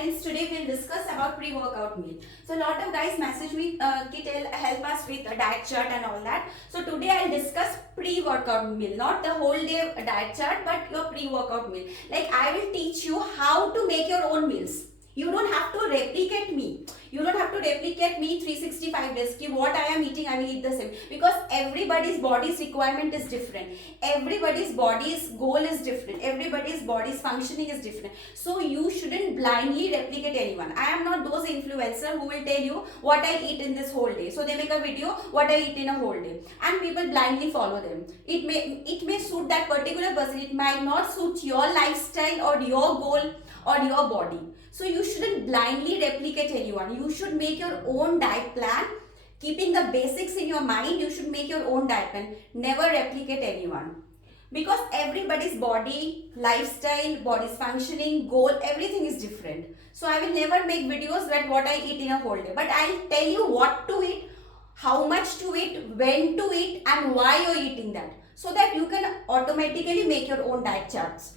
friends, today we'll discuss about pre-workout meal. So a lot of guys message me, Kit, help us with a diet chart and all that. So today I'll discuss pre-workout meal, not the whole day diet chart, but your pre-workout meal. Like I will teach you how to make your own meals. You don't have to replicate me. You don't have to replicate me 365 days. Ki what I am eating, I will eat the same. Because everybody's body's requirement is different. Everybody's body's goal is different. Everybody's body's functioning is different. So you shouldn't blindly replicate anyone. I am not those influencers who will tell you what I eat in this whole day. So they make a video what I eat in a whole day. And people blindly follow them. It may suit that particular person. It might not suit your lifestyle or your goal or your body. So you shouldn't blindly replicate anyone. You should make your own diet plan. Keeping the basics in your mind, you should make your own diet plan. Never replicate anyone. Because everybody's body, lifestyle, body's functioning, goal, everything is different. So I will never make videos that what I eat in a whole day. But I'll tell you what to eat, how much to eat, when to eat, and why you're eating that. So that you can automatically make your own diet charts.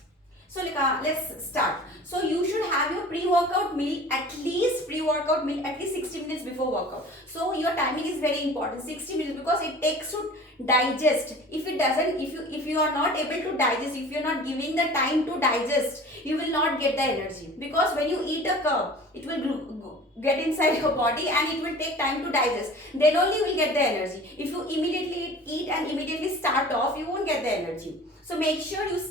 So let's start. So you should have your pre-workout meal at least 60 minutes before workout. So your timing is very important, 60 minutes, because it takes to digest. If it doesn't, if you are not able to digest, if you are not giving the time to digest, you will not get the energy. Because when you eat a curb, it will get inside your body and it will take time to digest. Then only you will get the energy. If you immediately eat and immediately start off, you won't get the energy. So make sure you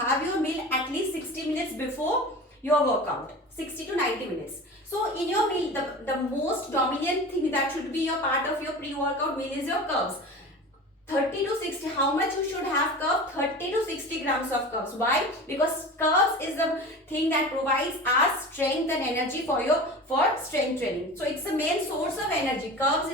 have your meal at least 60 minutes before your workout. 60 to 90 minutes. So in your meal, the most dominant thing that should be a part of your pre-workout meal is your carbs. 30 to 60, how much you should have carbs? 30 to 60 grams of carbs. Why? Because carbs is the thing that provides us strength and energy for strength training. So it's the main source of energy. Carbs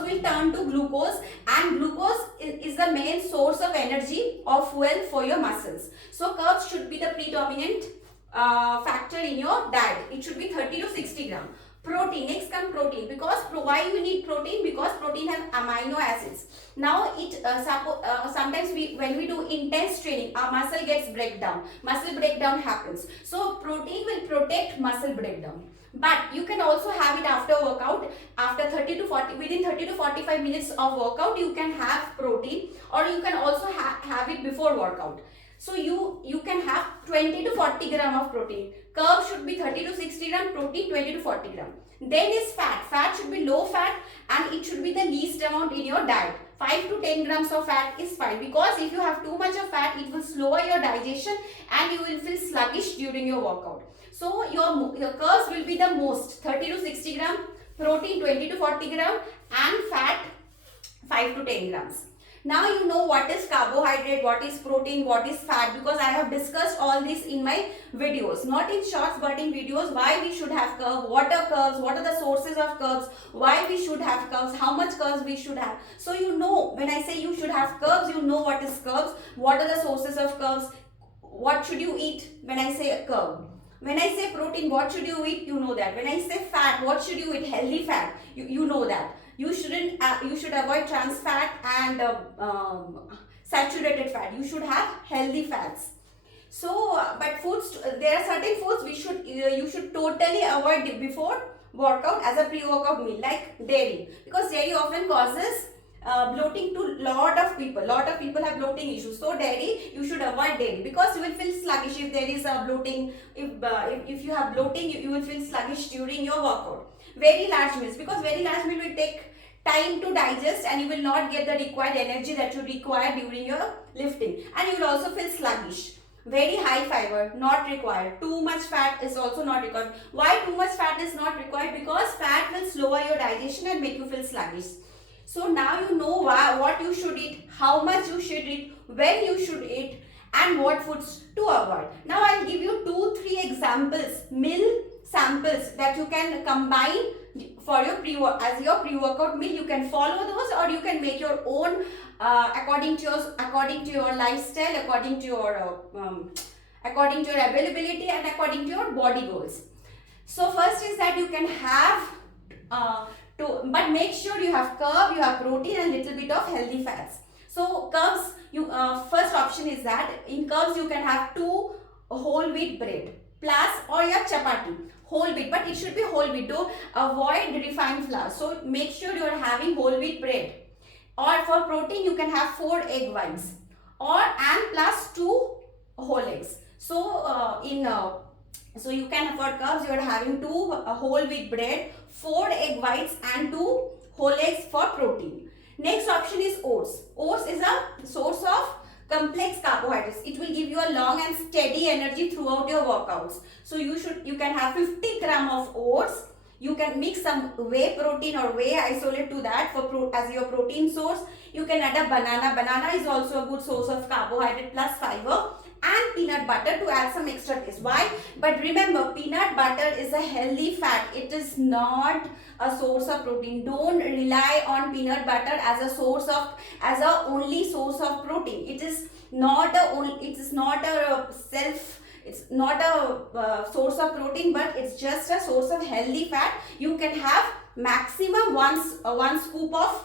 will turn to glucose, and glucose is the main source of energy or fuel for your muscles. So carbs should be the predominant factor in your diet. It should be 30 to 60 gram. Protein, next come protein. Because why you need protein? Because protein has amino acids. Now sometimes when we do intense training, our muscle gets breakdown. Muscle breakdown happens. So protein will protect muscle breakdown. But you can also have it after workout. Within 30 to 45 minutes of workout, you can have protein, or you can also have it before workout. So you can have 20 to 40 gram of protein. Carb should be 30 to 60 gram, protein 20 to 40 gram. Then is fat. Fat should be low fat and it should be the least amount in your diet. 5 to 10 grams of fat is fine, because if you have too much of fat, it will slow your digestion and you will feel sluggish during your workout. So your carbs will be the most, 30 to 60 gram, protein 20 to 40 gram, and fat 5 to 10 grams. Now you know what is carbohydrate, what is protein, what is fat, because I have discussed all this in my videos. Not in shorts but in videos. Why we should have carbs, what are carbs, what are the sources of carbs, why we should have carbs, how much carbs we should have. So you know, when I say you should have carbs, you know what is carbs, what are the sources of carbs, what should you eat when I say carb. When I say protein, what should you eat? You know that. When I say fat, what should you eat? Healthy fat. You know that. You should avoid trans fat and saturated fat. You should have healthy fats. So, but foods, there are certain foods you should totally avoid before workout as a pre-workout meal, like dairy, because dairy often causes bloating to lot of people. Lot of people have bloating issues. So dairy, you should avoid dairy, because you will feel sluggish if there is a bloating. If you have bloating, you will feel sluggish during your workout. Very large meals, because very large meal will take time to digest and you will not get the required energy that you require during your lifting, and you will also feel sluggish. Very high fiber, not required. Too much fat is also not required. Why too much fat is not required? Because fat will slow your digestion and make you feel sluggish. So now you know what you should eat, how much you should eat, when you should eat, and what foods to avoid. Now I'll give you 2-3 examples, meal samples that you can combine for your pre-workout meal. You can follow those, or you can make your own according to your lifestyle, according to your availability, and according to your body goals. So first is that you can have but make sure you have carb, you have protein, and little bit of healthy fats. So carbs, first option is that in carbs you can have 2 whole wheat bread. plus or your chapati, whole wheat, but it should be whole wheat. Don't avoid refined flour. So make sure you are having whole wheat bread. Or for protein, you can have 4 egg whites, or and plus 2 whole eggs. So so you can, for carbs, you are having 2 whole wheat bread, 4 egg whites and 2 whole eggs for protein. Next option is oats. Oats is a source of complex carbohydrates. It will give you a long and steady energy throughout your workouts. So you can have 50 gram of oats. You can mix some whey protein or whey isolate to that for as your protein source. You can add a banana. Banana is also a good source of carbohydrate plus fiber, and peanut butter to add some extra taste. Why? But remember, peanut butter is a healthy fat. It is not a source of protein. Don't rely on peanut butter as a only source of protein. It is not a source of protein, but it's just a source of healthy fat. You can have maximum one scoop of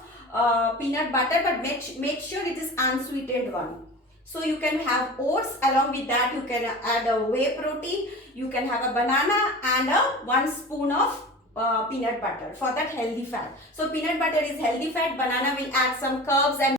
peanut butter, but make sure it is unsweetened one. So you can have oats. Along with that, you can add a whey protein. You can have a banana and a 1 spoon of peanut butter for that healthy fat. So peanut butter is healthy fat. Banana will add some carbs and